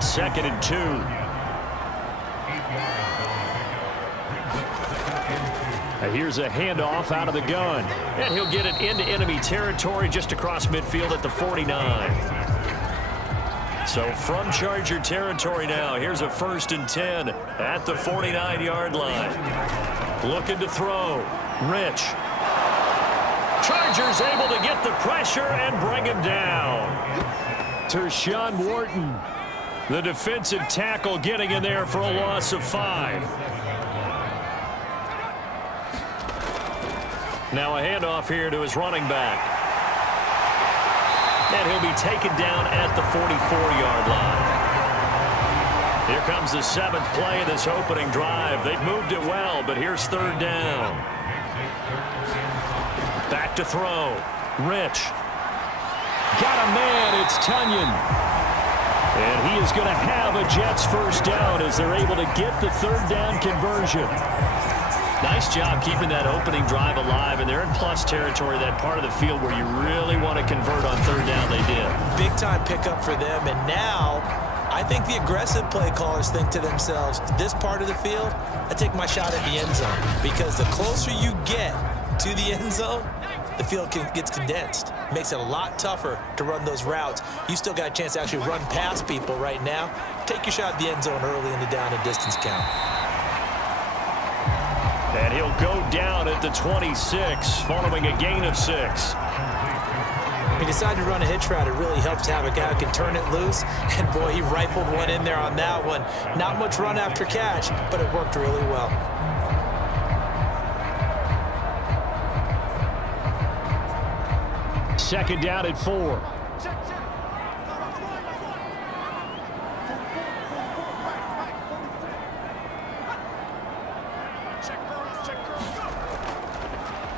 2nd and 2. Here's a handoff out of the gun. And he'll get it into enemy territory just across midfield at the 49. So from Charger territory now, here's a 1st and 10 at the 49-yard line. Looking to throw. Rich. Chargers able to get the pressure and bring him down. Tershawn Wharton, the defensive tackle, getting in there for a loss of 5. Now a handoff here to his running back. And he'll be taken down at the 44-yard line. Here comes the 7th play of this opening drive. They've moved it well, but here's 3rd down. Back to throw. Rich. Got a man. It's Tunyon. And he is going to have a Jets 1st down as they're able to get the 3rd down conversion. Nice job keeping that opening drive alive, and they're in plus territory, that part of the field where you really want to convert on 3rd down. They did. Big time pickup for them, and now I think the aggressive play callers think to themselves, this part of the field, I take my shot at the end zone, because the closer you get to the end zone, the field gets condensed. Makes it a lot tougher to run those routes. You still got a chance to actually run past people right now. Take your shot at the end zone early in the down and distance count. And he'll go down at the 26, following a gain of 6. He decided to run a hitch route. It really helps to have a guy who can turn it loose. And, boy, he rifled one in there on that one. Not much run after catch, but it worked really well. Second down at 4.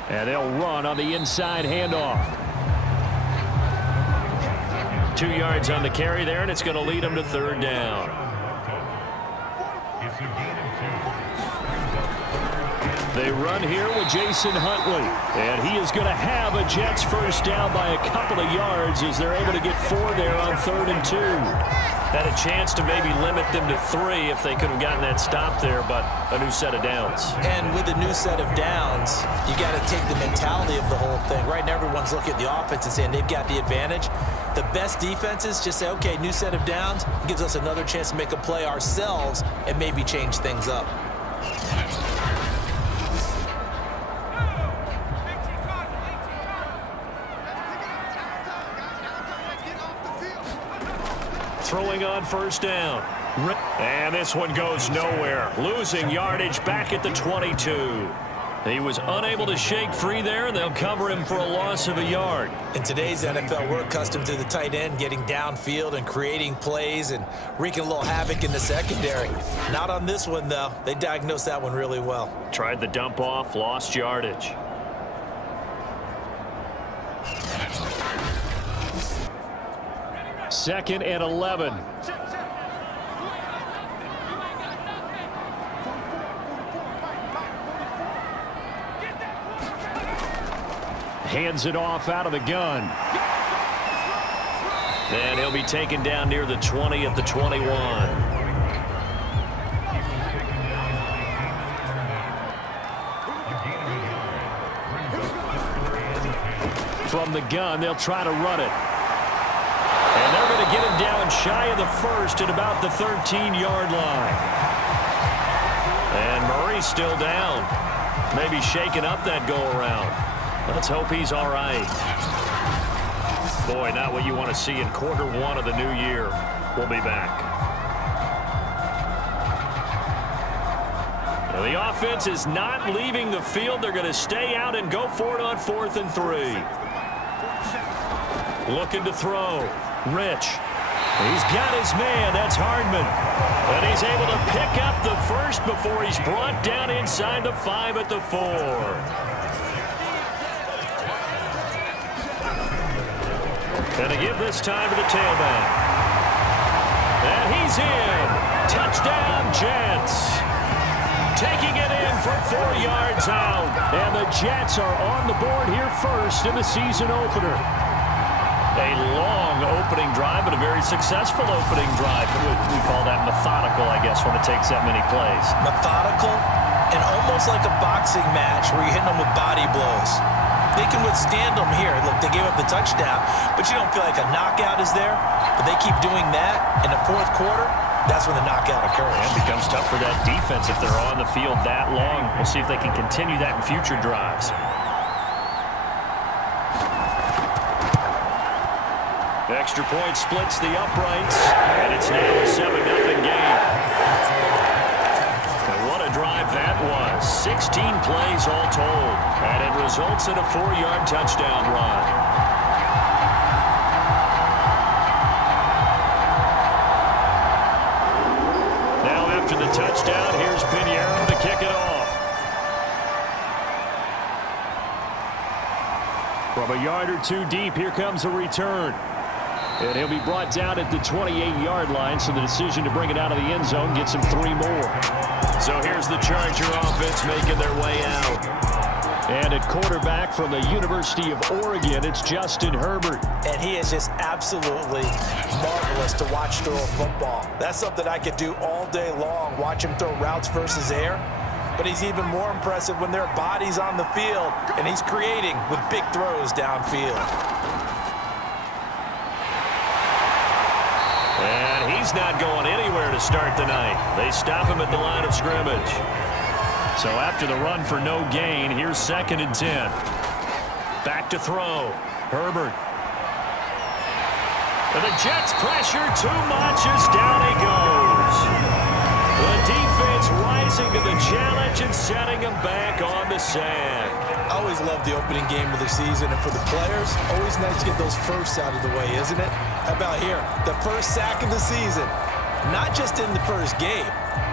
And they'll run on the inside handoff. 2 yards on the carry there, and it's going to lead them to 3rd down. They run here with Jason Huntley. And he is going to have a Jets 1st down by a couple of yards as they're able to get 4 there on 3rd and 2. Had a chance to maybe limit them to 3 if they could have gotten that stop there, but a new set of downs. And with a new set of downs, you got to take the mentality of the whole thing. Right now, everyone's looking at the offense and saying they've got the advantage. The best defenses just say, okay, new set of downs, gives us another chance to make a play ourselves and maybe change things up. Throwing on 1st down. And this one goes nowhere. Losing yardage back at the 22. He was unable to shake free there, and they'll cover him for a loss of a yard. In today's NFL, we're accustomed to the tight end getting downfield and creating plays and wreaking a little havoc in the secondary. Not on this one, though. They diagnosed that one really well. Tried the dump off, lost yardage. Second and 11. Hands it off out of the gun. And he'll be taken down near the 20 at the 21. From the gun, they'll try to run it. And they're going to get him down shy of the 1st at about the 13-yard line. And Murray's still down. Maybe shaking up that go-around. Let's hope he's all right. Boy, not what you want to see in quarter 1 of the new year. We'll be back. Now, the offense is not leaving the field. They're going to stay out and go for it on 4th and 3. Looking to throw. Rich. He's got his man. That's Hardman. And he's able to pick up the 1st before he's brought down inside the 5 at the 4. And to give this time to the tailback. And he's in. Touchdown, Jets. Taking it in for 4 yards out. And the Jets are on the board here first in the season opener. A long opening drive, but a very successful opening drive. We call that methodical, I guess, when it takes that many plays. Methodical and almost like a boxing match where you're hitting them with body blows. They can withstand them here. Look, they gave up the touchdown, but you don't feel like a knockout is there. But they keep doing that in the fourth quarter. That's when the knockout occurs. And it becomes tough for that defense if they're on the field that long. We'll see if they can continue that in future drives. Extra point splits the uprights, and it's now a 7-0 game. And what a drive that was. 16 plays all told, and it results in a 4-yard touchdown run. Now after the touchdown, here's Pinheiro to kick it off. From a yard or two deep, here comes a return. And he'll be brought down at the 28-yard line, so the decision to bring it out of the end zone gets him 3 more. So here's the Charger offense making their way out. And at quarterback from the University of Oregon, it's Justin Herbert. And he is just absolutely marvelous to watch throw a football. That's something I could do all day long, watch him throw routes versus air. But he's even more impressive when there are bodies on the field, and he's creating with big throws downfield. And he's not going anywhere to start the night. They stop him at the line of scrimmage. So after the run for no gain, here's 2nd and 10. Back to throw. Herbert. And the Jets pressure too much as down he goes. The defense rising to the challenge and setting him back on the sack. I always love the opening game of the season, and for the players, always nice to get those firsts out of the way, isn't it? How about here? The first sack of the season. Not just in the first game,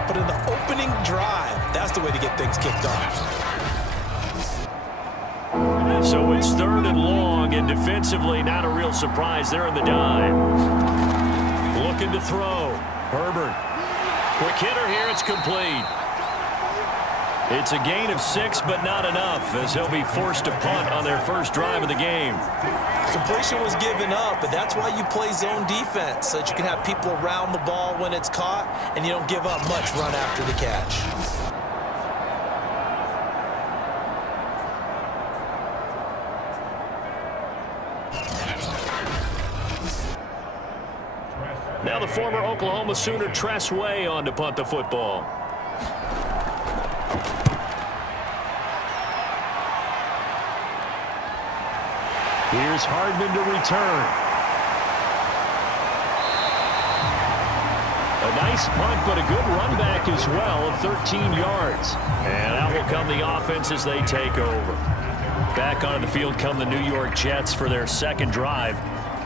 but in the opening drive. That's the way to get things kicked off. So it's 3rd and long, and defensively not a real surprise. They're in the dive. Looking to throw. Herbert. Quick hitter here. It's complete. It's a gain of 6, but not enough, as he'll be forced to punt on their first drive of the game. Completion was given up, but that's why you play zone defense, so that you can have people around the ball when it's caught, and you don't give up much run after the catch. Now the former Oklahoma Sooner Tress Way on to punt the football. Here's Hardman to return. A nice punt, but a good run back as well of 13 yards. And out will come the offense as they take over. Back onto the field come the New York Jets for their 2nd drive.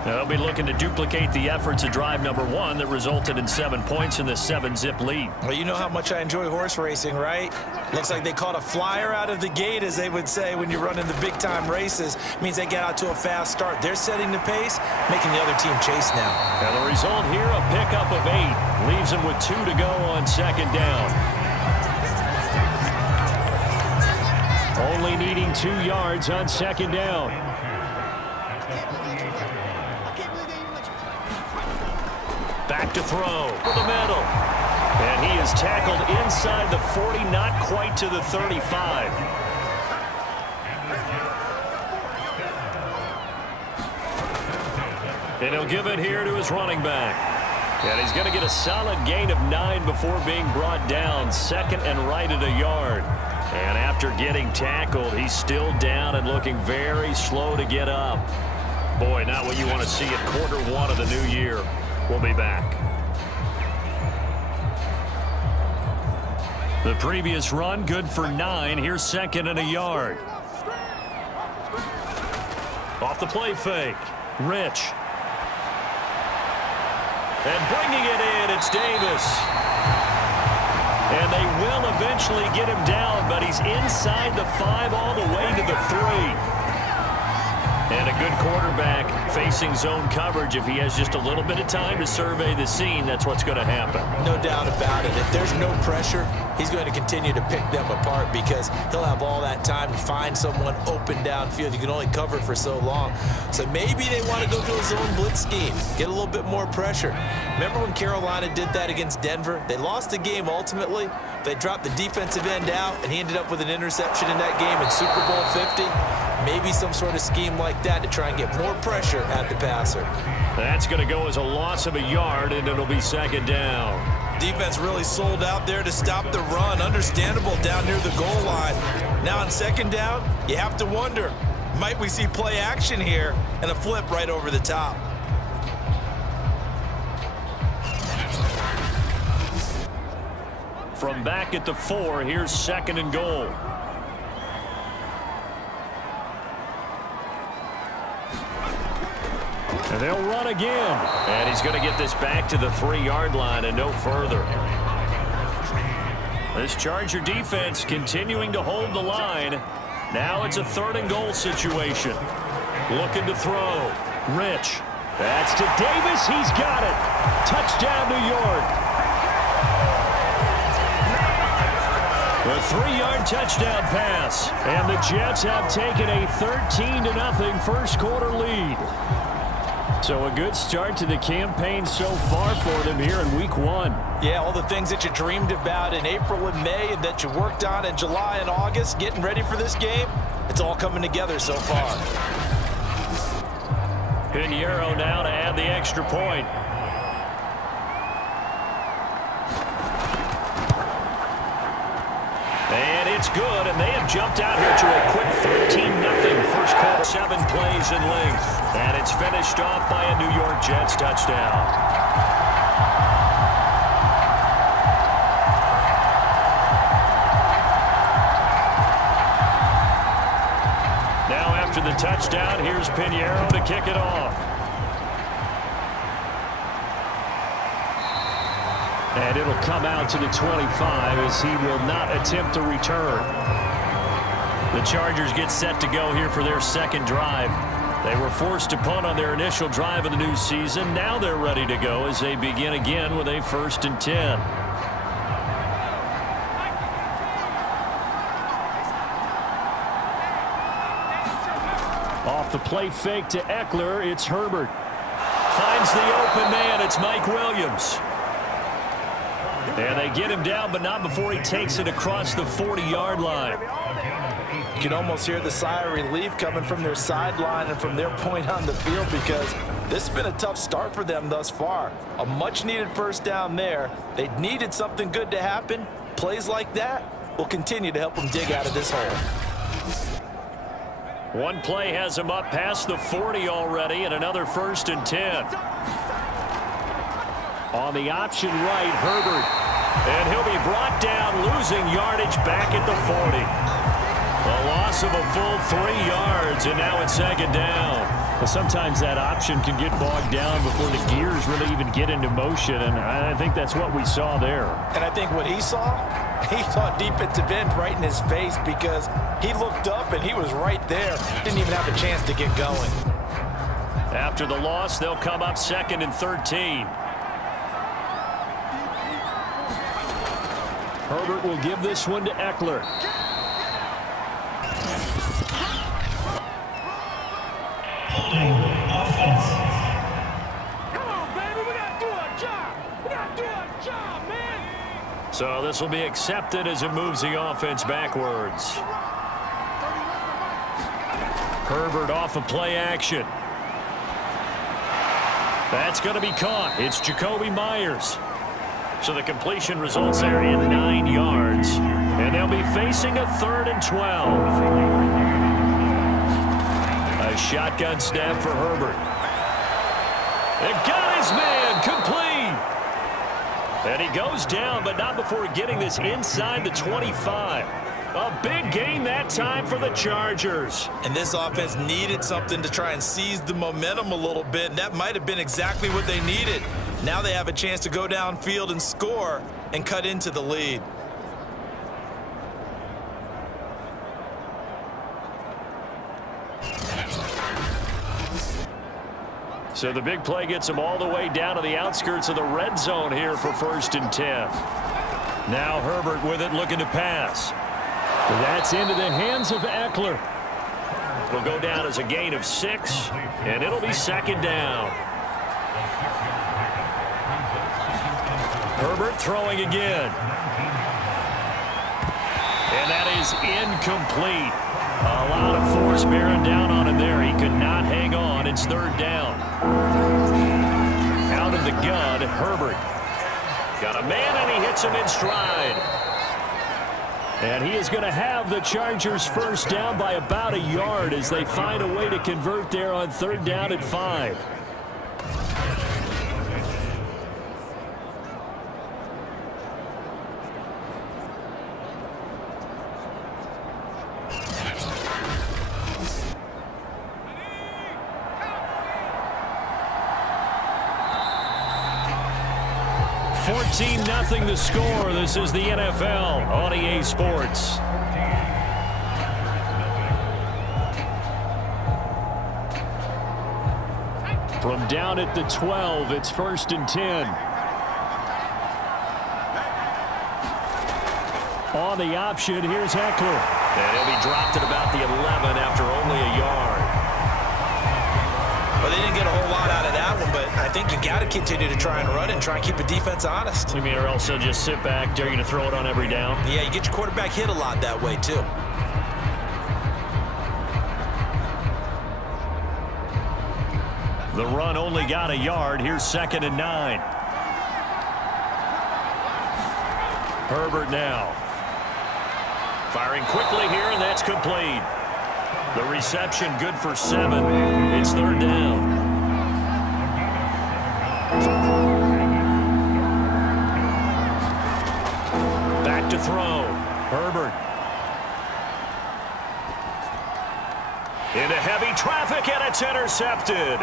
Now they'll be looking to duplicate the efforts of drive number 1 that resulted in 7 points in the 7-zip lead. Well, you know how much I enjoy horse racing, right? Looks like they caught a flyer out of the gate, as they would say when you're running the big-time races. Means they get out to a fast start. They're setting the pace, making the other team chase now. Now the result here, a pickup of 8. Leaves them with 2 to go on 2nd down. Only needing 2 yards on 2nd down. Back to throw for the middle. And he is tackled inside the 40, not quite to the 35. And he'll give it here to his running back. And he's going to get a solid gain of 9 before being brought down. 2nd and right at a yard. And after getting tackled, he's still down and looking very slow to get up. Boy, not what you want to see at quarter 1 of the new year. We'll be back. The previous run, good for 9. Here's 2nd and a yard. Off the play fake. Rich. And bringing it in, it's Davis. And they will eventually get him down, but he's inside the 5 all the way to the 3. And a good quarterback facing zone coverage. If he has just a little bit of time to survey the scene, that's what's going to happen. No doubt about it. If there's no pressure, he's going to continue to pick them apart because he'll have all that time to find someone open downfield. You can only cover for so long. So maybe they want to go to a zone blitz scheme, get a little bit more pressure. Remember when Carolina did that against Denver? They lost the game ultimately. They dropped the defensive end out, and he ended up with an interception in that game in Super Bowl 50. Maybe some sort of scheme like that to try and get more pressure at the passer. That's going to go as a loss of a yard, and it'll be second down. Defense really sold out there to stop the run. Understandable down near the goal line. Now on second down, you have to wonder, might we see play action here and a flip right over the top? From back at the 4, here's second and goal. And they'll run again. And he's going to get this back to the 3-yard line and no further. This Charger defense continuing to hold the line. Now it's a 3rd and goal situation. Looking to throw. Rich. That's to Davis. He's got it. Touchdown, New York. The 3-yard touchdown pass. And the Jets have taken a 13-0 first quarter lead. So a good start to the campaign so far for them here in week 1. Yeah, all the things that you dreamed about in April and May and that you worked on in July and August, getting ready for this game, it's all coming together so far. Pinheiro now to add the extra point. And it's good, and they have jumped out here to a quick 13-0 first quarter. 7 plays in length. And it's finished off by a New York Jets touchdown. Now after the touchdown, here's Pinheiro to kick it off. And it'll come out to the 25 as he will not attempt to return. The Chargers get set to go here for their second drive. They were forced to punt on their initial drive of the new season. Now they're ready to go as they begin again with a 1st and 10. Off the play fake to Eckler, it's Herbert. Finds the open man, it's Mike Williams. And they get him down, but not before he takes it across the 40-yard line. You can almost hear the sigh of relief coming from their sideline and from their point on the field because this has been a tough start for them thus far. A much-needed first down there. They needed something good to happen. Plays like that will continue to help them dig out of this hole. One play has him up past the 40 already, and another 1st and 10. On the option right, Herbert. And he'll be brought down, losing yardage back at the 40. A loss of a full 3 yards, and now it's second down. Well, sometimes that option can get bogged down before the gears really even get into motion, and I think that's what we saw there. And I think what he saw defensive end right in his face because he looked up and he was right there. Didn't even have a chance to get going. After the loss, they'll come up 2nd and 13. Herbert will give this one to Eckler. Offense. Come on, baby, we gotta do our job. We gotta do our job, man. So this will be accepted as it moves the offense backwards. Herbert off of play action. That's going to be caught. It's Jacoby Myers. So the completion results there in 9 yards. And they'll be facing a 3rd and 12. A shotgun snap for Herbert. They've got his man complete. And he goes down, but not before getting this inside the 25. A big gain that time for the Chargers. And this offense needed something to try and seize the momentum a little bit, and that might have been exactly what they needed. Now they have a chance to go downfield and score and cut into the lead. So the big play gets them all the way down to the outskirts of the red zone here for 1st and 10. Now Herbert with it, looking to pass. That's into the hands of Eckler. It'll go down as a gain of 6, and it'll be 2nd down. Herbert throwing again. And that is incomplete. A lot of force bearing down on him there. He could not hang on. It's 3rd down. Out of the gun, Herbert. Got a man, and he hits him in stride. And he is going to have the Chargers 1st down by about a yard as they find a way to convert there on 3rd down at 5. Nothing the score. This is the NFL on EA Sports. From down at the 12, it's 1st and 10. On the option, here's Eckler. And he'll be dropped at about the 11 after only a yard. Well, they didn't get a whole lot out of that one, but I think you got to continue to try and run it and try and keep the defense honest. You mean, or else they'll just sit back, dare you to throw it on every down? Yeah, you get your quarterback hit a lot that way, too. The run only got a yard. Here's 2nd and 9. Herbert now. Firing quickly here, and that's complete. The reception good for 7. It's 3rd down. Back to throw. Herbert. Into heavy traffic, and it's intercepted.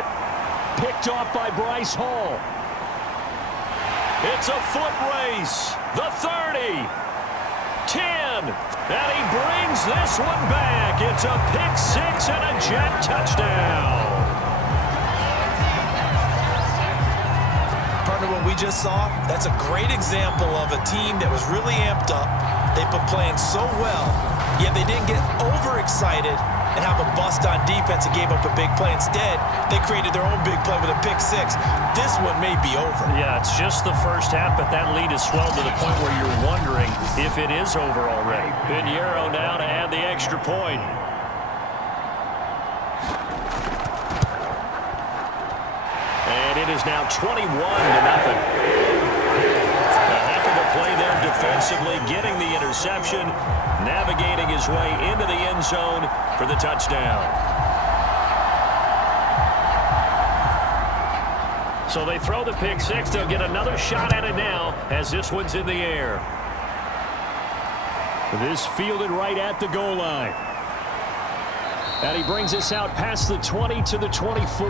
Picked off by Bryce Hall. It's a foot race. The 30. 10. And he brings this one back. It's a pick 6 and a Jet touchdown. Partner, what we just saw, that's a great example of a team that was really amped up. They've been playing so well, yet they didn't get overexcited and have a bust on defense and gave up a big play. Instead, they created their own big play with a pick 6. This one may be over. Yeah, it's just the first half, but that lead has swelled to the point where you're wondering if it is over already. Pinheiro now to add the extra point. And it is now 21-0. Play there defensively, getting the interception, navigating his way into the end zone for the touchdown. So they throw the pick 6. They'll get another shot at it now as this one's in the air. This fielded right at the goal line. And he brings us out past the 20 to the 24.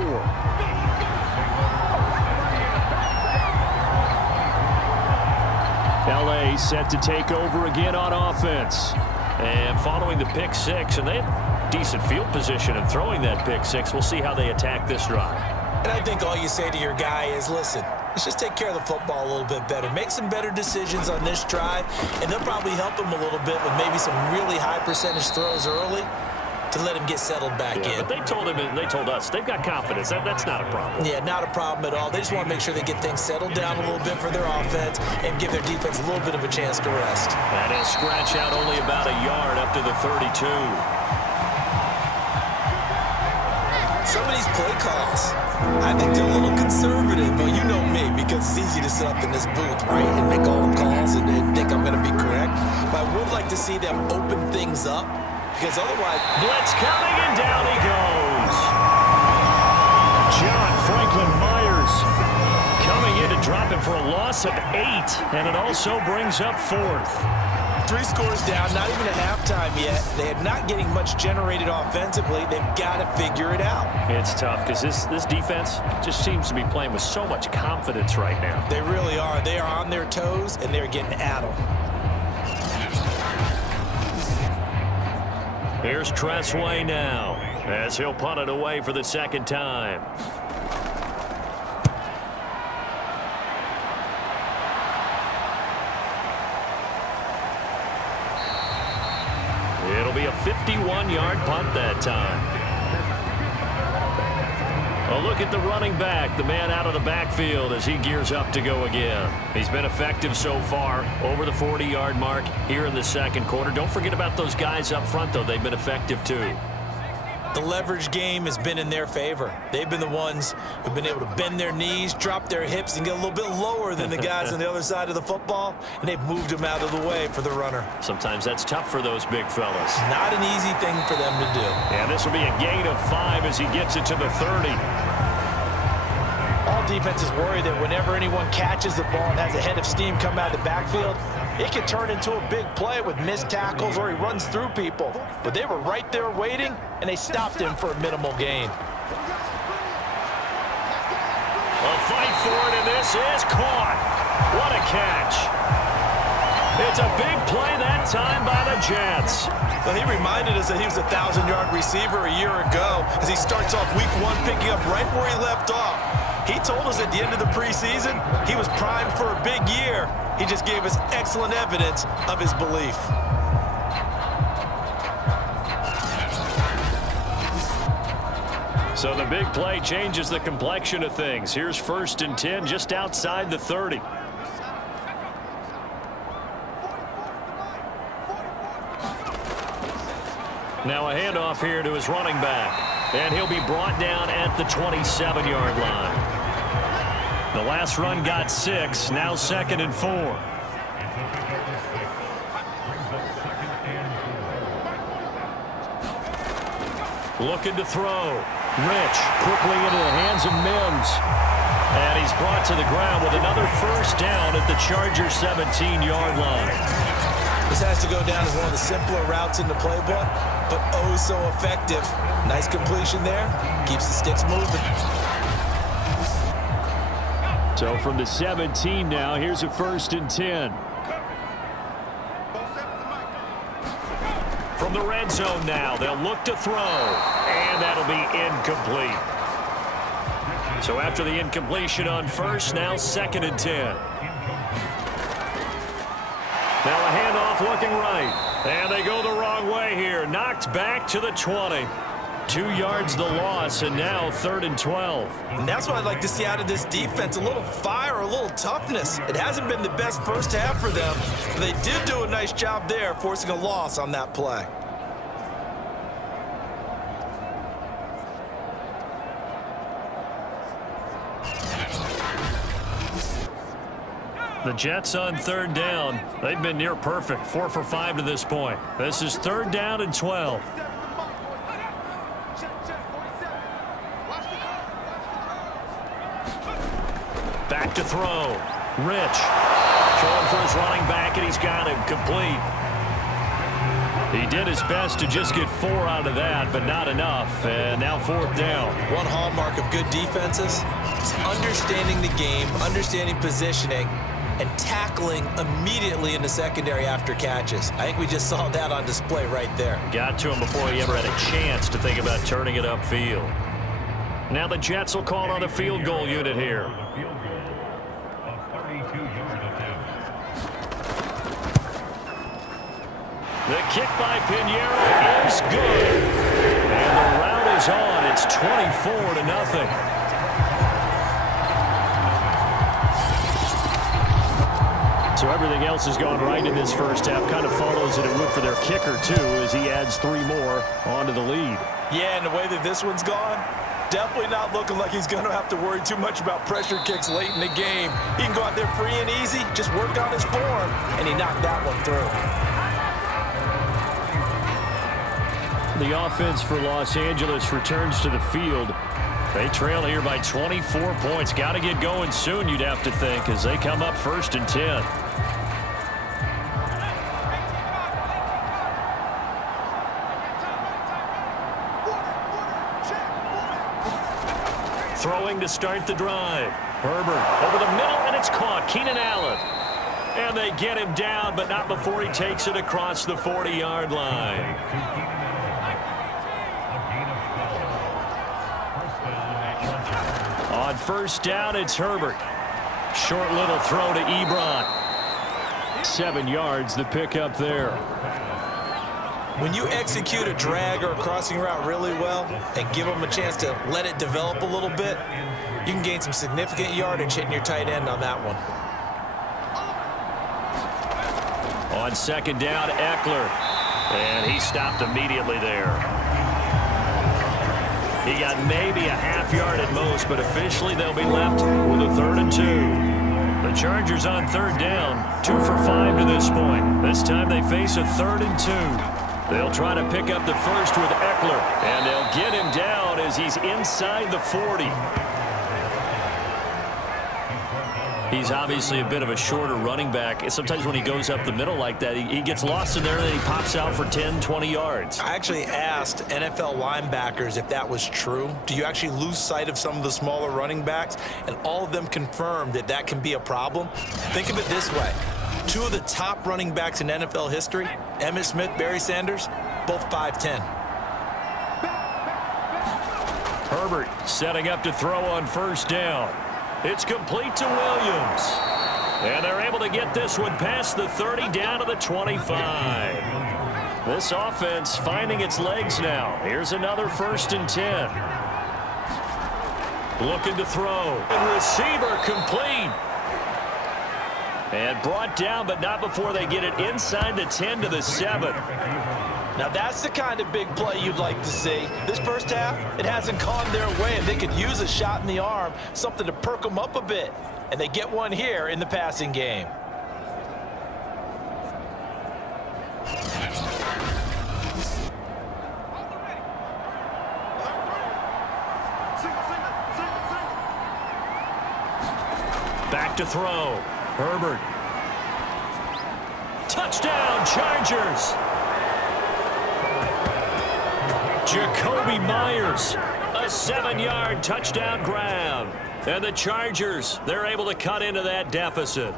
LA set to take over again on offense. And following the pick 6, and they have decent field position in throwing that pick 6. We'll see how they attack this drive. And I think all you say to your guy is, listen, let's just take care of the football a little bit better. Make some better decisions on this drive, and they'll probably help him a little bit with maybe some really high percentage throws early to let him get settled back in. But they told him, they told us, they've got confidence. That's not a problem. Yeah, not a problem at all. They just want to make sure they get things settled down a little bit for their offense and give their defense a little bit of a chance to rest. And he'll scratch out only about a yard up to the 32. Some of these play calls, I think they're a little conservative, but you know me, because it's easy to sit up in this booth, right, and make all the calls and think I'm going to be correct. But I would like to see them open things up, because otherwise... Blitz coming, and down he goes. John Franklin Myers coming in to drop him for a loss of 8, and it also brings up 4th. 3 scores down, not even at halftime yet. They are not getting much generated offensively. They've got to figure it out. It's tough because this defense just seems to be playing with so much confidence right now. They really are. They are on their toes, and they're getting at them. Here's Tressway now as he'll punt it away for the 2nd time. It'll be a 51-yard punt that time. A look at the running back, the man out of the backfield as he gears up to go again. He's been effective so far, over the 40-yard mark here in the second quarter. Don't forget about those guys up front, though. They've been effective, too. The leverage game has been in their favor. They've been the ones who've been able to bend their knees, drop their hips, and get a little bit lower than the guys on the other side of the football, and they've moved them out of the way for the runner. Sometimes that's tough for those big fellas. Not an easy thing for them to do. And this will be a gain of 5 as he gets it to the 30. All defenses worry that whenever anyone catches the ball and has a head of steam come out of the backfield, it can turn into a big play with missed tackles or he runs through people. But they were right there waiting, and they stopped him for a minimal gain. A fight for it, and this is caught. What a catch. It's a big play that time by the Jets. Well, he reminded us that he was a 1,000-yard receiver a year ago as he starts off week 1 picking up right where he left off. He told us at the end of the preseason he was primed for a big year. He just gave us excellent evidence of his belief. So the big play changes the complexion of things. Here's 1st and 10 just outside the 30. Now a handoff here to his running back. And he'll be brought down at the 27-yard line. The last run got 6, now 2nd and 4. Looking to throw. Rich quickly into the hands of Mims. And he's brought to the ground with another 1st down at the Chargers' 17-yard line. This has to go down as one of the simpler routes in the playbook, but oh so effective. Nice completion there. Keeps the sticks moving. So from the 17 now, here's a 1st and 10. From the red zone now, they'll look to throw, and that'll be incomplete. So after the incompletion on 1st, now 2nd and 10. Now a handoff looking right, and they go the wrong way here. Knocked back to the 20. 2 yards the loss, and now 3rd and 12. And that's what I'd like to see out of this defense, a little fire, a little toughness. It hasn't been the best first half for them, but they did do a nice job there, forcing a loss on that play. The Jets on 3rd down. They've been near perfect, 4 for 5 to this point. This is 3rd down and 12. Back to throw. Rich throwing for his running back, and he's got him complete. He did his best to just get 4 out of that, but not enough. And now 4th down. One hallmark of good defenses is understanding the game, understanding positioning, and tackling immediately in the secondary after catches. I think we just saw that on display right there. Got to him before he ever had a chance to think about turning it upfield. Now the Jets will call on a field goal unit here. The kick by Pinheiro is good. And the route is on. It's 24-0. So everything else has gone right in this first half. Kind of follows it would for their kicker, too, as he adds 3 more onto the lead. Yeah, and the way that this one's gone, definitely not looking like he's going to have to worry too much about pressure kicks late in the game. He can go out there free and easy, just work on his form, and he knocked that one through. The offense for Los Angeles returns to the field. They trail here by 24 points. Got to get going soon, you'd have to think, as they come up 1st and 10. Throwing to start the drive. Herbert over the middle, and it's caught. Keenan Allen. And they get him down, but not before he takes it across the 40-yard line. On 1st down, it's Herbert. Short little throw to Ebron. 7 yards, the pickup there. When you execute a drag or a crossing route really well and give them a chance to let it develop a little bit, you can gain some significant yardage hitting your tight end on that one. On second down, Eckler. And he stopped immediately there. He got maybe a half yard at most, but officially they'll be left with a 3rd and 2. The Chargers on 3rd down, 2 for 5 to this point. This time they face a 3rd and 2. They'll try to pick up the first with Eckler, and they'll get him down as he's inside the 40. He's obviously a bit of a shorter running back. Sometimes when he goes up the middle like that, he gets lost in there and then he pops out for 10, 20 yards. I actually asked NFL linebackers if that was true. Do you actually lose sight of some of the smaller running backs? And all of them confirmed that that can be a problem. Think of it this way. 2 of the top running backs in NFL history, Emmitt Smith, Barry Sanders, both 5'10". Herbert setting up to throw on 1st down. It's complete to Williams. And they're able to get this one past the 30 down to the 25. This offense finding its legs now. Here's another 1st and 10. Looking to throw. And receiver complete. And brought down, but not before they get it inside the 10 to the 7. Now that's the kind of big play you'd like to see. This first half, it hasn't gone their way, and they could use a shot in the arm, something to perk them up a bit. And they get one here in the passing game. Back to throw. Herbert. Touchdown, Chargers. Jacoby Myers, a 7-yard touchdown grab. And the Chargers, they're able to cut into that deficit.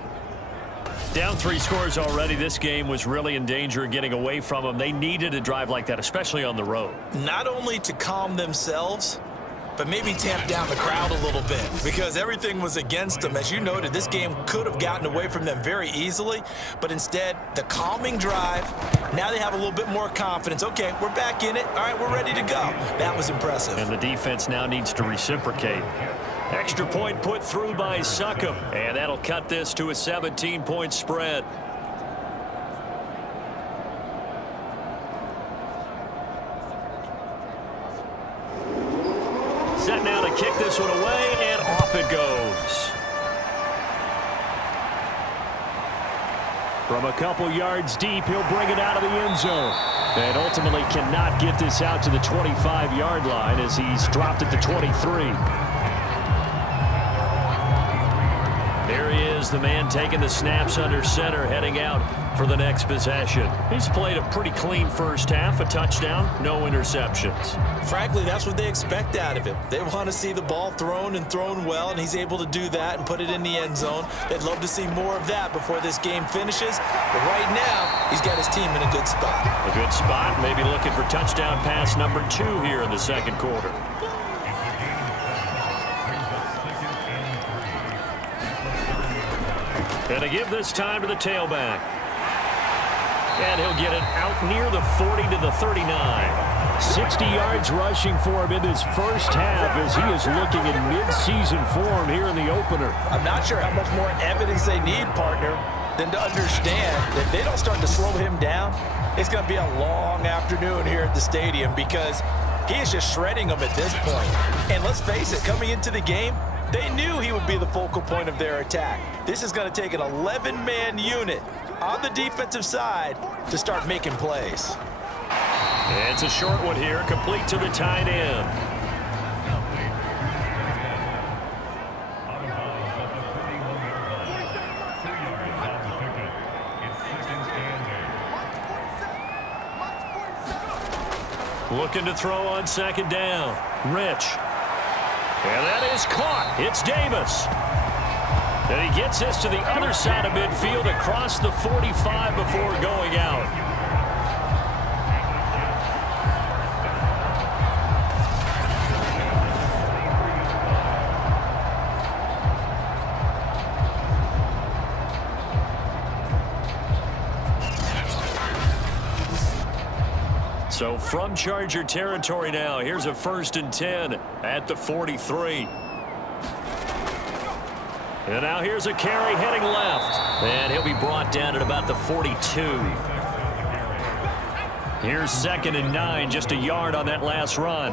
Down 3 scores already. This game was really in danger of getting away from them. They needed a drive like that, especially on the road. Not only to calm themselves, but maybe tamp down the crowd a little bit, because everything was against them. As you noted, this game could have gotten away from them very easily, but instead, the calming drive, now they have a little bit more confidence. Okay, we're back in it. All right, we're ready to go. That was impressive. And the defense now needs to reciprocate. Extra point put through by Succop, and that'll cut this to a 17-point spread. Set now to kick this one away, and off it goes. From a couple yards deep, he'll bring it out of the end zone. And ultimately cannot get this out to the 25-yard line as he's dropped it to 23. There he is, the man taking the snaps under center, heading out for the next possession. He's played a pretty clean first half, a touchdown, no interceptions. Frankly, that's what they expect out of him. They want to see the ball thrown and thrown well, and he's able to do that and put it in the end zone. They'd love to see more of that before this game finishes. But right now, he's got his team in a good spot. A good spot, maybe looking for touchdown pass number 2 here in the 2nd quarter. And to give this time to the tailback. And he'll get it out near the 40 to the 39. 60 yards rushing for him in this first half as he is looking in mid-season form here in the opener. I'm not sure how much more evidence they need, partner, than to understand that if they don't start to slow him down, it's going to be a long afternoon here at the stadium, because he is just shredding them at this point. And let's face it, coming into the game, they knew he would be the focal point of their attack. This is going to take an 11-man unit on the defensive side to start making plays. It's a short one here, complete to the tight end. Looking to throw on 2nd down. Rich. And that is caught. It's Davis. And he gets this to the other side of midfield across the 45 before going out. So from Charger territory now, here's a 1st and 10 at the 43. And now here's a carry heading left. And he'll be brought down at about the 42. Here's 2nd and 9, just a yard on that last run.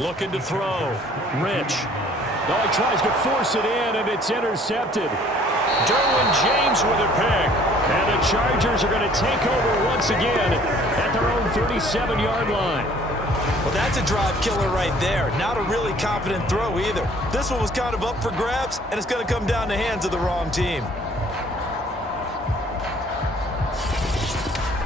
Looking to throw. Rich. Oh, he tries to force it in, and it's intercepted. Derwin James with a pick. And the Chargers are going to take over once again at their own 37-yard line. Well, that's a drive killer right there. Not a really confident throw either. This one was kind of up for grabs, and it's going to come down the hands of the wrong team.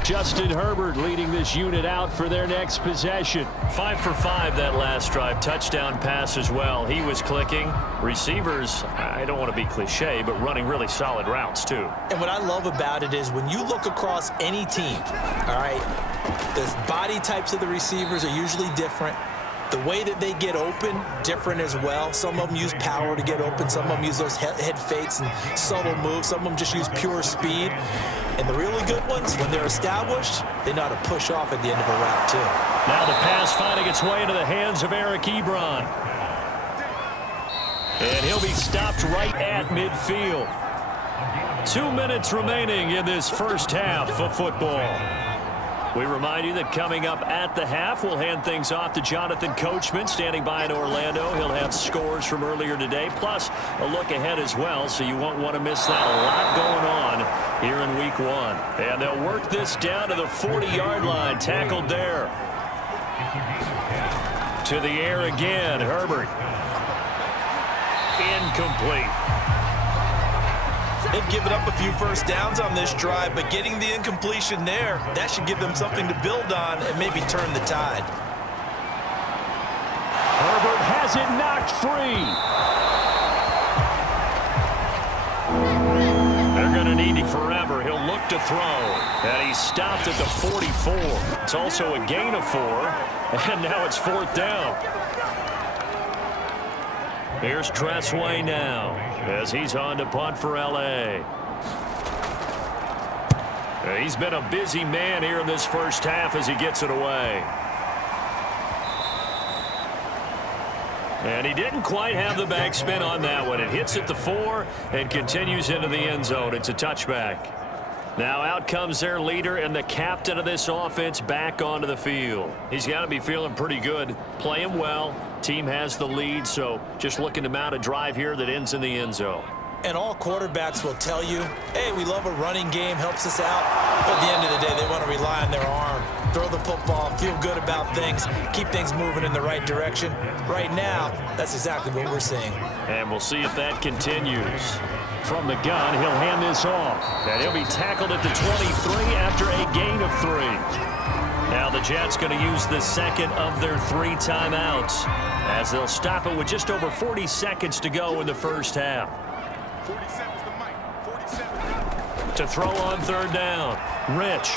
Justin Herbert leading this unit out for their next possession. 5 for 5 that last drive. Touchdown pass as well. He was clicking. Receivers, I don't want to be cliche, but running really solid routes too. And what I love about it is when you look across any team, all right, the body types of the receivers are usually different. The way that they get open, different as well. Some of them use power to get open. Some of them use those head fakes and subtle moves. Some of them just use pure speed. And the really good ones, when they're established, they know how to push off at the end of a route, too. Now the pass finding its way into the hands of Eric Ebron. And he'll be stopped right at midfield. 2 minutes remaining in this first half of football. We remind you that coming up at the half, we'll hand things off to Jonathan Coachman standing by in Orlando. He'll have scores from earlier today, plus a look ahead as well, so you won't want to miss that. A lot going on here in week 1. And they'll work this down to the 40-yard line. Tackled there. To the air again, Herbert. Incomplete. They've given up a few first downs on this drive, but getting the incompletion there, that should give them something to build on and maybe turn the tide. Herbert has it knocked free. They're going to need him forever. He'll look to throw. And he's stopped at the 44. It's also a gain of 4. And now it's 4th down. Here's Tressway now as he's on to punt for L.A. He's been a busy man here in this first half as he gets it away. And he didn't quite have the backspin on that one. It hits at the 4 and continues into the end zone. It's a touchback. Now out comes their leader and the captain of this offense back onto the field. He's got to be feeling pretty good, playing well. Team has the lead, so just looking to mount a drive here that ends in the end zone. And all quarterbacks will tell you, hey, we love a running game, helps us out. But at the end of the day, they want to rely on their arm, throw the football, feel good about things, keep things moving in the right direction. Right now, that's exactly what we're seeing. And we'll see if that continues. From the gun, he'll hand this off. And he'll be tackled at the 23 after a gain of 3. Now the Jets going to use the second of their 3 timeouts as they'll stop it with just over 40 seconds to go in the first half. 47's the mic. 47. To throw on 3rd down. Rich.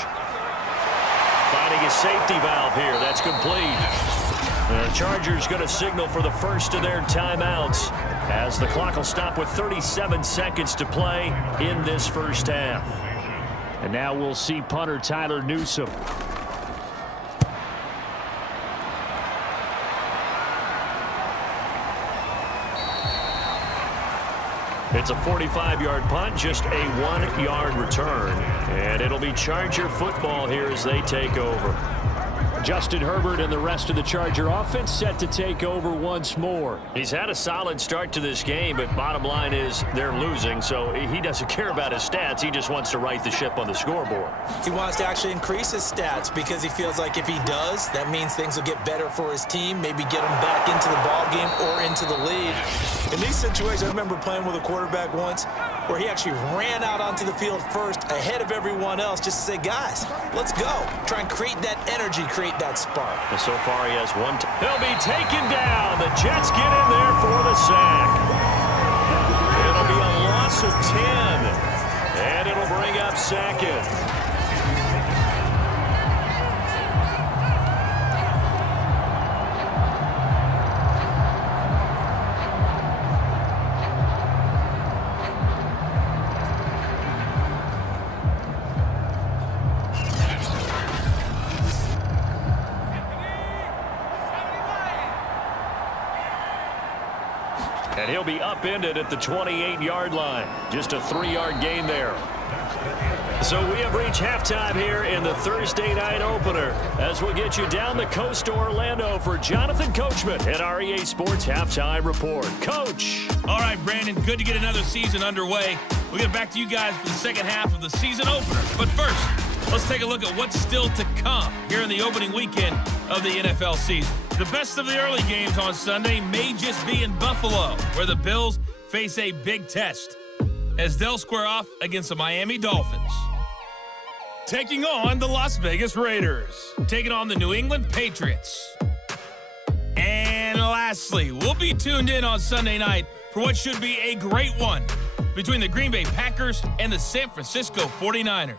Finding a safety valve here. That's complete. The Chargers going to signal for the first of their timeouts as the clock will stop with 37 seconds to play in this first half. And now we'll see punter Tyler Newsome. It's a 45-yard punt, just a 1-yard return. And it'll be Charger football here as they take over. Justin Herbert and the rest of the Charger offense set to take over once more. He's had a solid start to this game, but bottom line is they're losing, so he doesn't care about his stats. He just wants to right the ship on the scoreboard. He wants to actually increase his stats because he feels like if he does, that means things will get better for his team, maybe get him back into the ball game or into the lead. In these situations, I remember playing with a quarterback once where he actually ran out onto the field first ahead of everyone else just to say, guys, let's go. Try and create that energy, create that spark. And so far he has one. He'll be taken down. The Jets get in there for the sack. It'll be a loss of 10. And it'll bring up 2nd. be upended at the 28-yard line. Just a 3-yard gain there. So we have reached halftime here in the Thursday night opener as we'll get you down the coast to Orlando for Jonathan Coachman at our EA Sports Halftime Report. Coach. All right, Brandon, good to get another season underway. We'll get back to you guys for the second half of the season opener. But first, let's take a look at what's still to come here in the opening weekend of the NFL season. The best of the early games on Sunday may just be in Buffalo, where the Bills face a big test as they'll square off against the Miami Dolphins. Taking on the Las Vegas Raiders. Taking on the New England Patriots. And lastly, we'll be tuned in on Sunday night for what should be a great one between the Green Bay Packers and the San Francisco 49ers.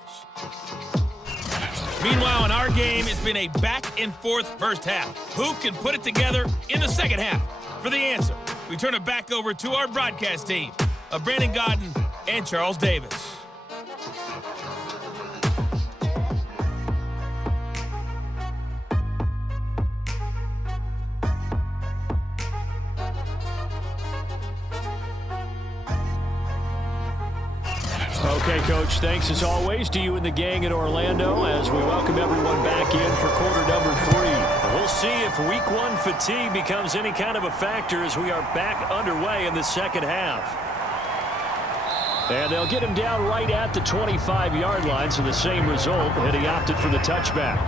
Meanwhile, in our game, it's been a back-and-forth first half. Who can put it together in the second half? For the answer, we turn it back over to our broadcast team of Brandon Gaudin and Charles Davis. Okay, Coach, thanks as always to you and the gang in Orlando as we welcome everyone back in for quarter number 3. We'll see if week 1 fatigue becomes any kind of a factor as we are back underway in the second half. And they'll get him down right at the 25-yard line, so the same result, and he opted for the touchback.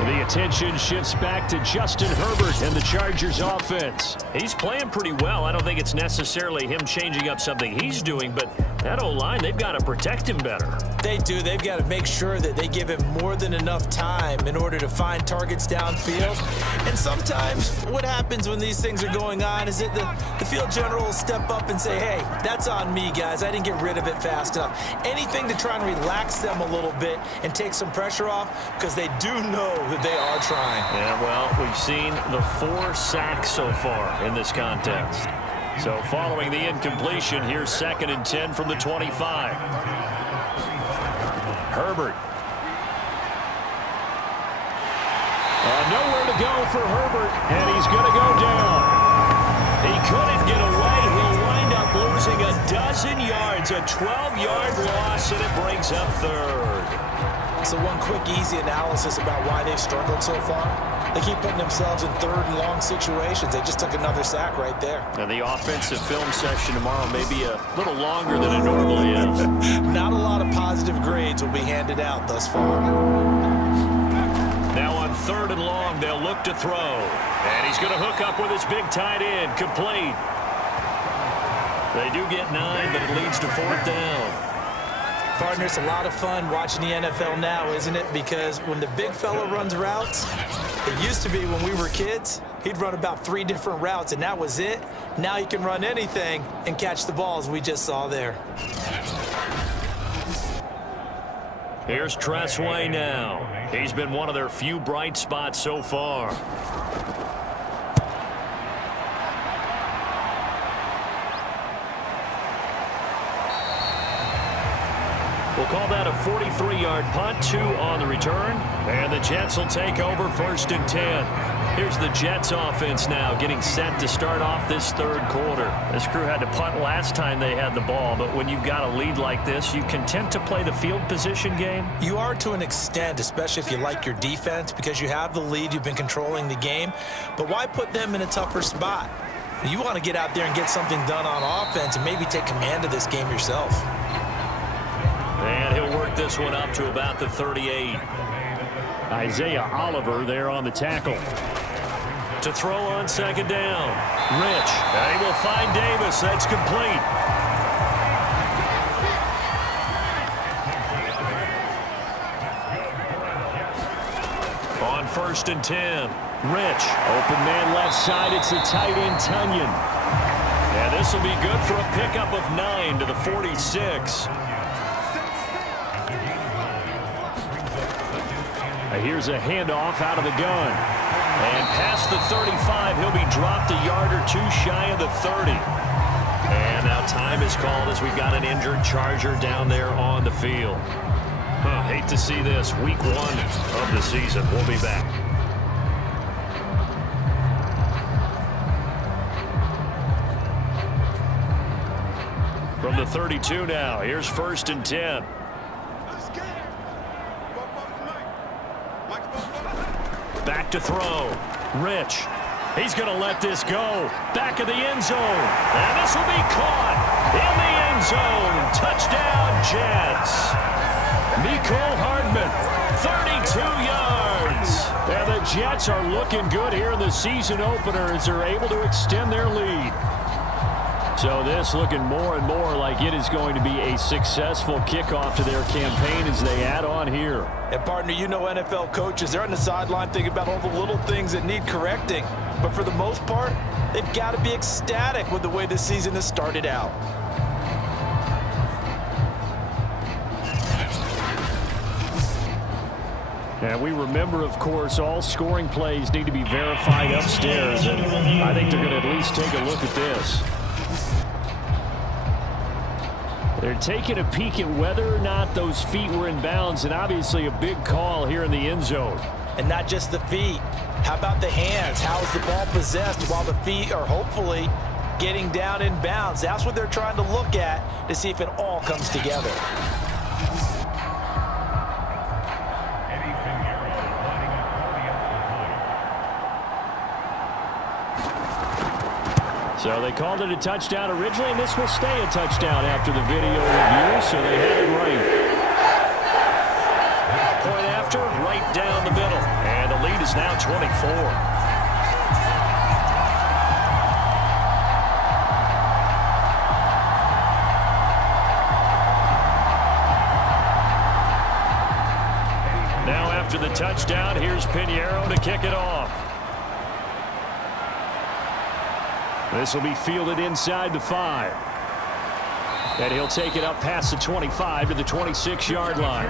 The attention shifts back to Justin Herbert and the Chargers offense. He's playing pretty well. I don't think it's necessarily him changing up something he's doing, but that O-line, they've got to protect him better. They do. They've got to make sure that they give him more than enough time in order to find targets downfield. And sometimes what happens when these things are going on is that the field general will step up and say, hey, that's on me, guys. I didn't get rid of it fast enough. Anything to try and relax them a little bit and take some pressure off because they do know that they are trying. Yeah, well, we've seen the 4 sacks so far in this contest. So following the incompletion, here's 2nd and 10 from the 25. Herbert. Nowhere to go for Herbert, and he's going to go down. He couldn't get away. He'll wind up losing a dozen yards, a 12-yard loss, and it brings up 3rd. So one quick, easy analysis about why they've struggled so far. They keep putting themselves in 3rd and long situations. They just took another sack right there. And the offensive film session tomorrow may be a little longer than it normally is. Not a lot of positive grades will be handed out thus far. Now on 3rd and long, they'll look to throw. And he's going to hook up with his big tight end, complete. They do get 9, but it leads to 4th down. Partner, it's a lot of fun watching the NFL now, isn't it? Because when the big fella runs routes, it used to be when we were kids, he'd run about 3 different routes, and that was it. Now he can run anything and catch the ball, as we just saw there. Here's Tressway now. He's been one of their few bright spots so far. We'll call that a 43-yard punt, 2 on the return. And the Jets will take over 1st and 10. Here's the Jets offense now getting set to start off this 3rd quarter. This crew had to punt last time they had the ball, but when you've got a lead like this, you content to play the field position game? You are to an extent, especially if you like your defense, because you have the lead, you've been controlling the game. But why put them in a tougher spot? You want to get out there and get something done on offense and maybe take command of this game yourself. And he'll work this one up to about the 38. Isaiah Oliver there on the tackle. To throw on 2nd down. Rich. And he will find Davis. That's complete. On 1st and 10. Rich. Open man left side. It's the tight end, Tunyon. And this will be good for a pickup of 9 to the 46. Here's a handoff out of the gun. And past the 35, he'll be dropped a yard or 2 shy of the 30. And now time is called as we've got an injured Charger down there on the field. Hate to see this. Week 1 of the season. We'll be back. From the 32 now, here's 1st and 10. Back to throw. Rich. He's going to let this go. Back of the end zone. And this will be caught in the end zone. Touchdown, Jets. Mecole Hardman, 32 yards. And the Jets are looking good here in the season opener as they're able to extend their lead. So this looking more and more like it is going to be a successful kickoff to their campaign as they add on here. And partner, you know NFL coaches, they're on the sideline thinking about all the little things that need correcting. But for the most part, they've got to be ecstatic with the way this season has started out. And we remember, of course, all scoring plays need to be verified upstairs. And I think they're going to at least take a look at this. They're taking a peek at whether or not those feet were in bounds, and obviously a big call here in the end zone. And not just the feet. How about the hands? How is the ball possessed while the feet are hopefully getting down in bounds? That's what they're trying to look at to see if it all comes together. So they called it a touchdown originally, and this will stay a touchdown after the video review, so they had it right. Point after, right down the middle, and the lead is now 24. Now after the touchdown, here's Piñeiro to kick it off. This will be fielded inside the 5. And he'll take it up past the 25 to the 26-yard line.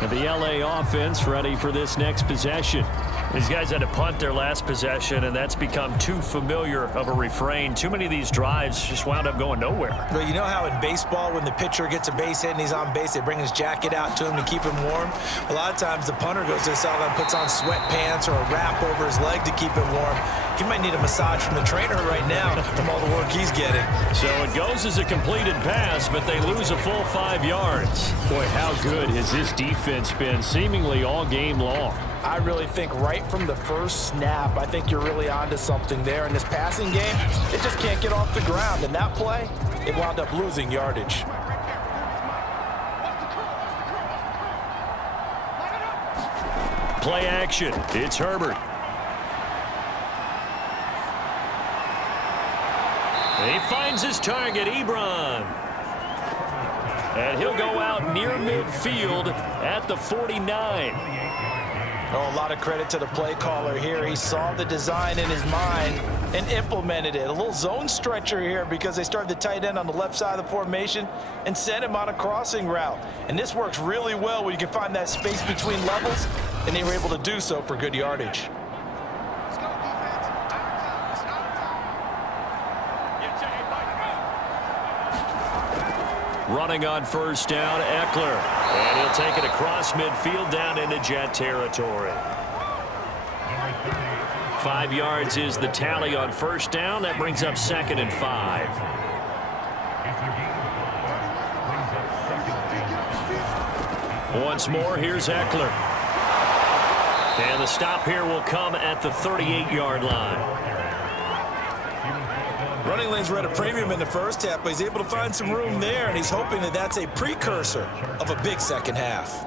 And the LA offense ready for this next possession. These guys had to punt their last possession, and that's become too familiar of a refrain. Too many of these drives just wound up going nowhere. Well, you know how in baseball, when the pitcher gets a base hit and he's on base, they bring his jacket out to him to keep him warm? A lot of times the punter goes to the sideline, puts on sweatpants or a wrap over his leg to keep him warm. He might need a massage from the trainer right now from all the work he's getting. So it goes as a completed pass, but they lose a full 5 yards. Boy, how good has this defense been seemingly all game long? I really think right from the first snap, I think you're really onto something there. In this passing game, it just can't get off the ground. And that play, it wound up losing yardage. Play action. It's Herbert. He finds his target, Ebron. And he'll go out near midfield at the 49. Oh, a lot of credit to the play caller here. He saw the design in his mind and implemented it. A little zone stretcher here because they started the tight end on the left side of the formation and sent him on a crossing route. And this works really well when you can find that space between levels, and they were able to do so for good yardage. Running on first down, Eckler. And he'll take it across midfield down into Jet territory. 5 yards is the tally on first down. That brings up 2nd and 5. Once more, here's Eckler. And the stop here will come at the 38-yard line. Running lanes were at a premium in the first half, but he's able to find some room there, and he's hoping that that's a precursor of a big second half.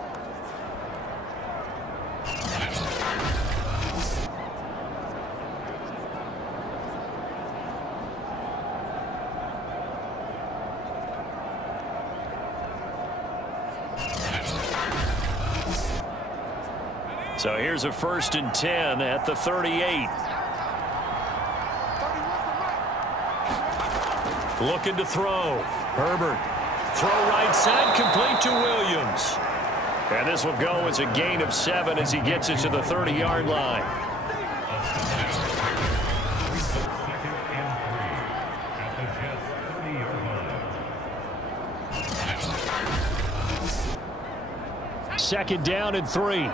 So here's a 1st and 10 at the 38. Looking to throw. Herbert. Throw right side, complete to Williams. And this will go as a gain of 7 as he gets it to the 30-yard line. Second down and 3.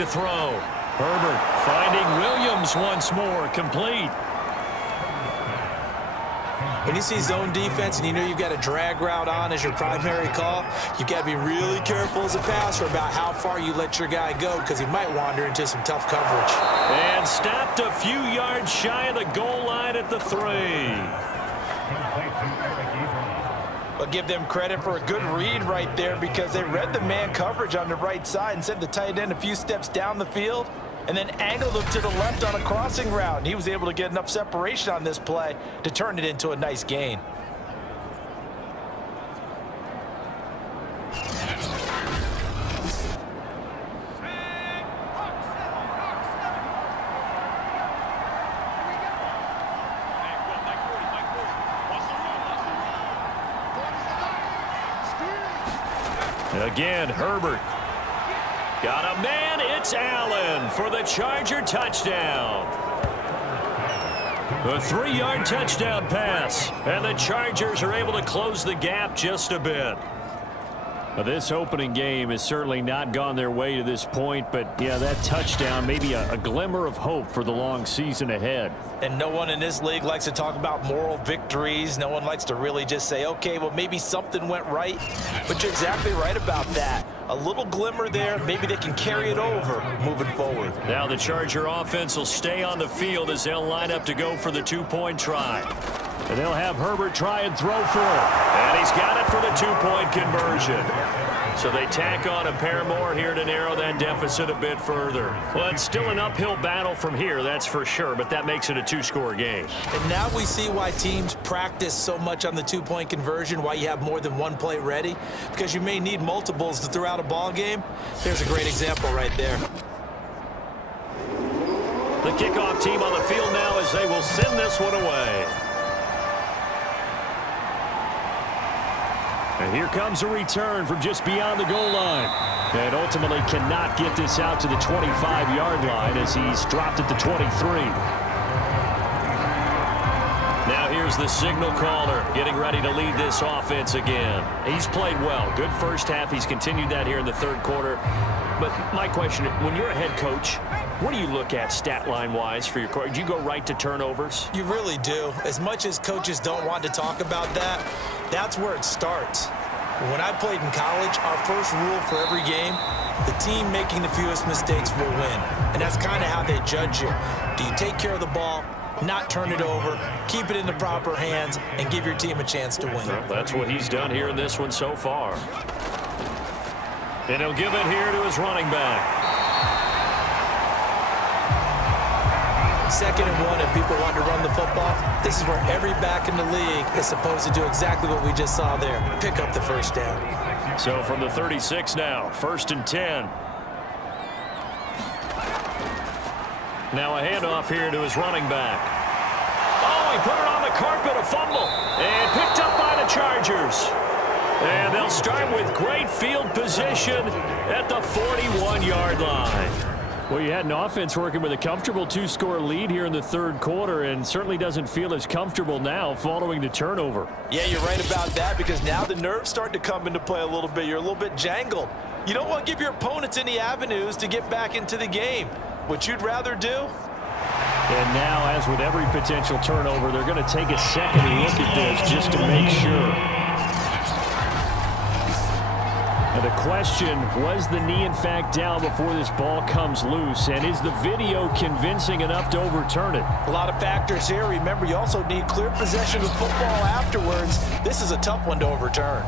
to throw. Herbert finding Williams once more, complete. When you see zone defense and you know you've got a drag route on as your primary call, you've got to be really careful as a passer about how far you let your guy go because he might wander into some tough coverage. And stopped a few yards shy of the goal line at the 3. But give them credit for a good read right there because they read the man coverage on the right side and sent the tight end a few steps down the field and then angled him to the left on a crossing route. And he was able to get enough separation on this play to turn it into a nice gain. Again, Herbert. Got a man, it's Allen for the Charger touchdown. A 3-yard touchdown pass, and the Chargers are able to close the gap just a bit. This opening game has certainly not gone their way to this point, but yeah, that touchdown may be a glimmer of hope for the long season ahead. And no one in this league likes to talk about moral victories. No one likes to really just say, okay, well, maybe something went right. But you're exactly right about that. A little glimmer there. Maybe they can carry it over moving forward. Now the Charger offense will stay on the field as they'll line up to go for the 2-point try. And they'll have Herbert try and throw for it. And he's got it for the 2-point conversion. So they tack on a pair more here to narrow that deficit a bit further. Well, it's still an uphill battle from here, that's for sure, but that makes it a 2-score game. And now we see why teams practice so much on the 2-point conversion, why you have more than one play ready, because you may need multiples to throw out a ball game. There's a great example right there. The kickoff team on the field now as they will send this one away. And here comes a return from just beyond the goal line. And ultimately cannot get this out to the 25-yard line as he's dropped at the 23. Now here's the signal caller getting ready to lead this offense again. He's played well. Good first half. He's continued that here in the third quarter. But my question, when you're a head coach, what do you look at stat line-wise for your coach? Do you go right to turnovers? You really do. As much as coaches don't want to talk about that, that's where it starts. When I played in college, our first rule for every game, the team making the fewest mistakes will win. And that's kind of how they judge you. Do you take care of the ball, not turn it over, keep it in the proper hands, and give your team a chance to win? Well, that's what he's done here in this one so far. And he'll give it here to his running back. 2nd and 1, if people want to run the football, this is where every back in the league is supposed to do exactly what we just saw there, pick up the first down. So from the 36 now, 1st and 10. Now a handoff here to his running back. Oh, he put it on the carpet, a fumble, and picked up by the Chargers. And they'll start with great field position at the 41-yard line. Well, you had an offense working with a comfortable 2-score lead here in the third quarter and certainly doesn't feel as comfortable now following the turnover. Yeah, you're right about that because now the nerves start to come into play a little bit. You're a little bit jangled. You don't want to give your opponents any avenues to get back into the game. What you'd rather do? And now, as with every potential turnover, they're going to take a second look at this just to make sure. Now the question, was the knee in fact down before this ball comes loose? And is the video convincing enough to overturn it? A lot of factors here. Remember, you also need clear possession of football afterwards. This is a tough one to overturn.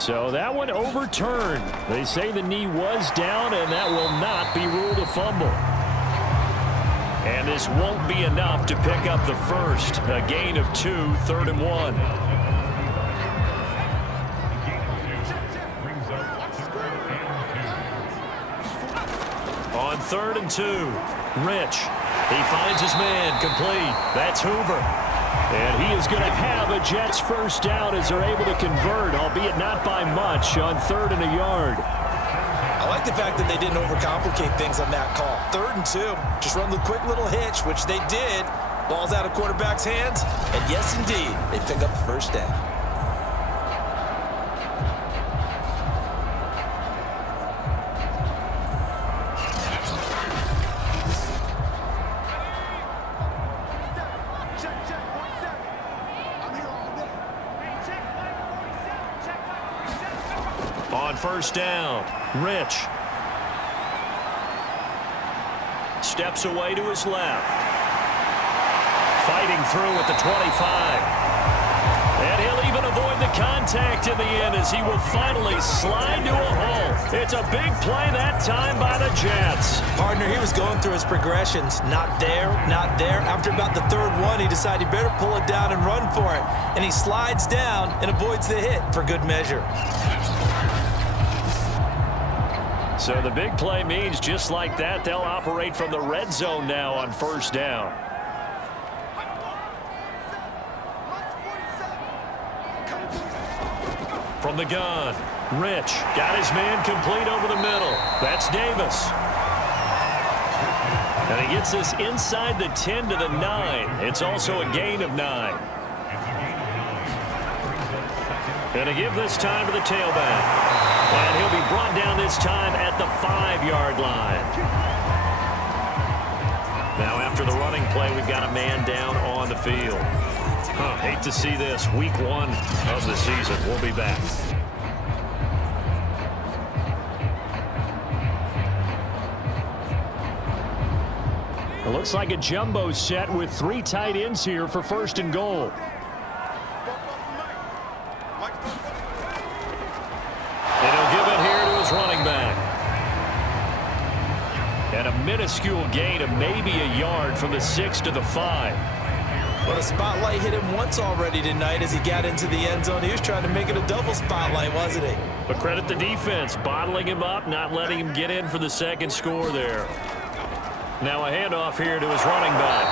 So that one overturned. They say the knee was down, and that will not be ruled a fumble. And this won't be enough to pick up the first. A gain of 2, 3rd and 1. On 3rd and 2, Rich. He finds his man, complete. That's Hoover. And he is going to have a Jets first down as they're able to convert, albeit not by much, on 3rd and a yard. I like the fact that they didn't overcomplicate things on that call. 3rd and 2. Just run the quick little hitch, which they did. Ball's out of quarterback's hands. And yes, indeed, they pick up the first down. On first down, Rich. Steps away to his left. Fighting through at the 25. And he'll even avoid the contact in the end as he will finally slide to a hole. It's a big play that time by the Jets. Partner, he was going through his progressions. Not there, not there. After about the 3rd one, he decided he better pull it down and run for it. And he slides down and avoids the hit for good measure. So the big play means just like that, they'll operate from the red zone now on first down. From the gun, Rich got his man complete over the middle. That's Davis. And he gets this inside the 10 to the 9. It's also a gain of 9. Going to give this time to the tailback. And he'll be brought down this time at the 5-yard line. Now after the running play, we've got a man down on the field. Hate to see this. Week 1 of the season. We'll be back. It looks like a jumbo set with 3 tight ends here for 1st and goal. Running back. And a minuscule gain of maybe a yard from the 6 to the 5. But a spotlight hit him once already tonight as he got into the end zone. He was trying to make it a double spotlight, wasn't he? But credit the defense, bottling him up, not letting him get in for the 2nd score there. Now a handoff here to his running back.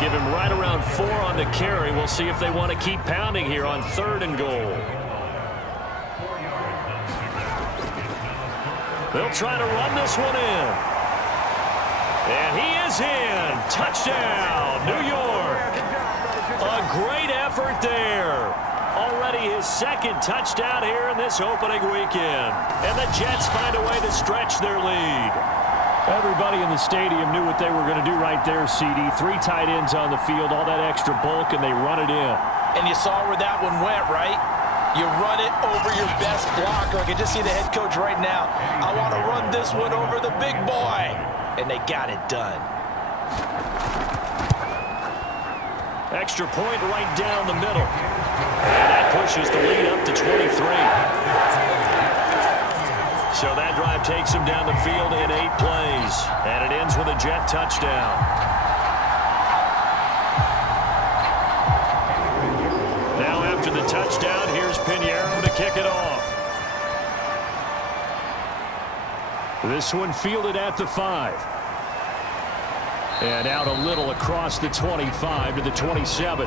Give him right around 4 on the carry. We'll see if they want to keep pounding here on 3rd and goal. They'll try to run this one in. And he is in. Touchdown, New York. A great effort there. Already his 2nd touchdown here in this opening weekend. And the Jets find a way to stretch their lead. Everybody in the stadium knew what they were going to do right there, CD. 3 tight ends on the field, all that extra bulk, and they run it in. And you saw where that one went, right? You run it over your best blocker. I can just see the head coach right now. I want to run this one over the big boy. And they got it done. Extra point right down the middle. And that pushes the lead up to 23. So that drive takes him down the field in 8 plays. And it ends with a Jet touchdown. Now after the touchdown, here's Pinheiro to kick it off. This one fielded at the 5. And out a little across the 25 to the 27.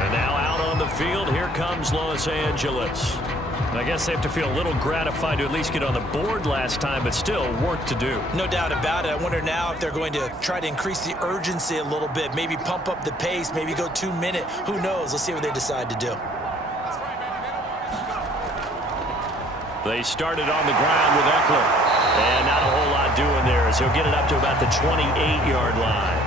And now out on the field, here comes Los Angeles. And I guess they have to feel a little gratified to at least get on the board last time, but still work to do. No doubt about it. I wonder now if they're going to try to increase the urgency a little bit, maybe pump up the pace, maybe go 2-minute. Who knows? Let's see what they decide to do. They started on the ground with Eckler. And not a whole lot doing there as he'll get it up to about the 28-yard line.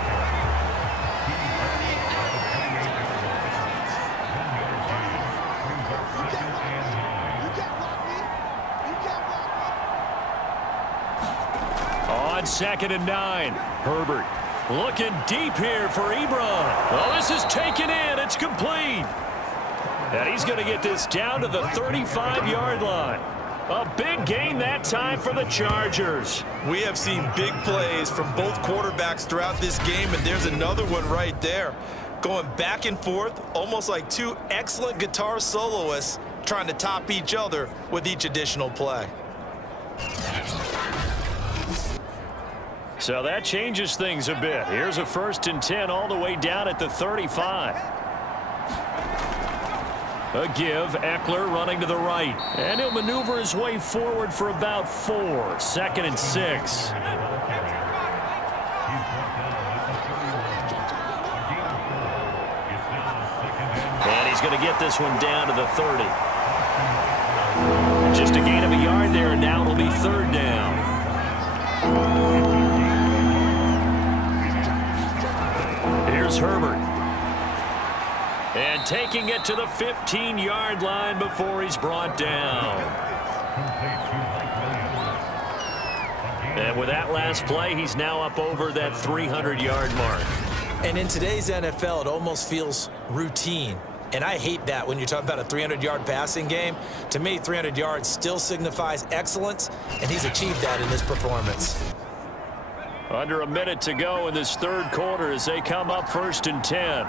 On 2nd and 9, Herbert looking deep here for Ebron. Oh, this is taken in. It's complete. And he's going to get this down to the 35-yard line. A big gain that time for the Chargers. We have seen big plays from both quarterbacks throughout this game, and there's another one right there. Going back and forth, almost like 2 excellent guitar soloists trying to top each other with each additional play. So that changes things a bit. Here's a 1st and 10 all the way down at the 35. A give, Eckler running to the right. And he'll maneuver his way forward for about 4. 2nd and 6. And he's going to get this one down to the 30. Just a gain of a yard there, and now it'll be 3rd down. Here's Herbert. And taking it to the 15-yard line before he's brought down. And with that last play, he's now up over that 300-yard mark. And in today's NFL, it almost feels routine. And I hate that when you're talking about a 300-yard passing game. To me, 300 yards still signifies excellence, and he's achieved that in this performance. Under a minute to go in this 3rd quarter as they come up 1st and 10.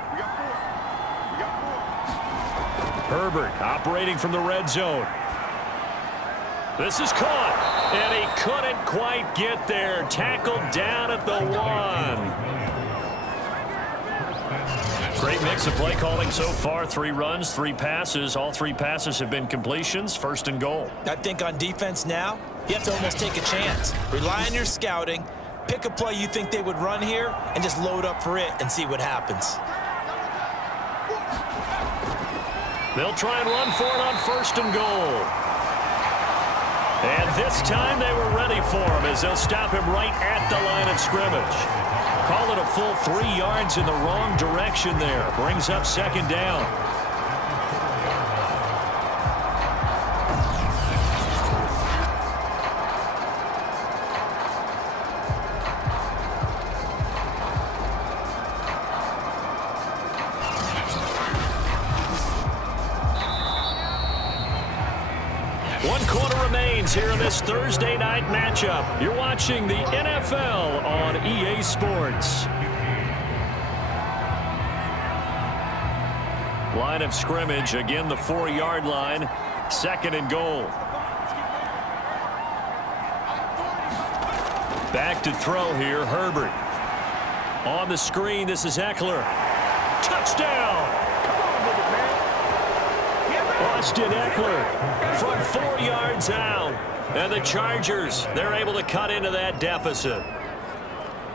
Herbert operating from the red zone. This is caught, and he couldn't quite get there. Tackled down at the 1. Great mix of play calling so far. 3 runs, 3 passes. All 3 passes have been completions. 1st and goal. I think on defense now, you have to almost take a chance. Rely on your scouting. Pick a play you think they would run here and just load up for it and see what happens. They'll try and run for it on 1st and goal. And this time they were ready for him as they'll stop him right at the line of scrimmage. Call it a full 3 yards in the wrong direction there. Brings up 2nd down. Here in this Thursday night matchup. You're watching the NFL on EA Sports. Line of scrimmage, again the 4-yard line. 2nd and goal. Back to throw here, Herbert. On the screen, this is Eckler. Touchdown! Austin Eckler from 4 yards out. And the Chargers, they're able to cut into that deficit.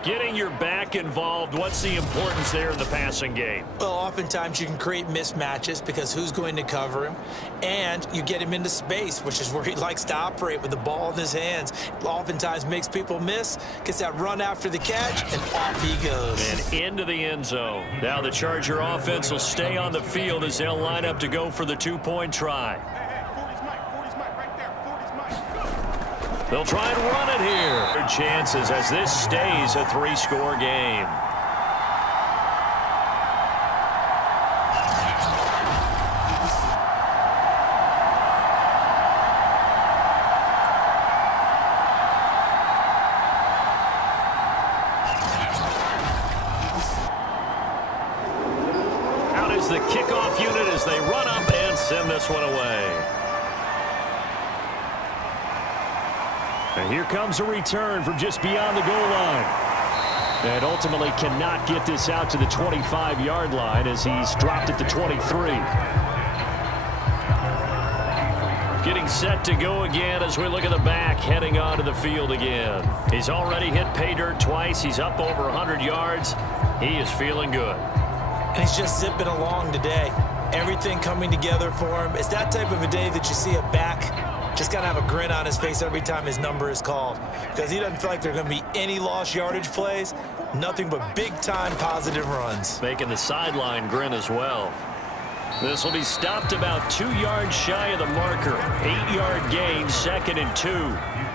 Getting your back involved, what's the importance there in the passing game? Well, oftentimes you can create mismatches because who's going to cover him? And you get him into space, which is where he likes to operate with the ball in his hands. Oftentimes makes people miss, gets that run after the catch, and off he goes. And into the end zone. Now the Charger offense will stay on the field as they'll line up to go for the 2-point try. They'll try and run it here. Good chances as this stays a 3-score game. Out is the kickoff unit as they run up and send this one away. And here comes a return from just beyond the goal line. And ultimately cannot get this out to the 25-yard line as he's dropped at the 23. Getting set to go again as we look at the back heading onto the field again. He's already hit pay dirt twice. He's up over 100 yards. He is feeling good. And he's just zipping along today. Everything coming together for him. It's that type of a day that you see a back just got to have a grin on his face every time his number is called, because he doesn't feel like there are going to be any lost yardage plays, nothing but big-time positive runs. Making the sideline grin as well. This will be stopped about 2 yards shy of the marker. 8-yard gain, 2nd and 2.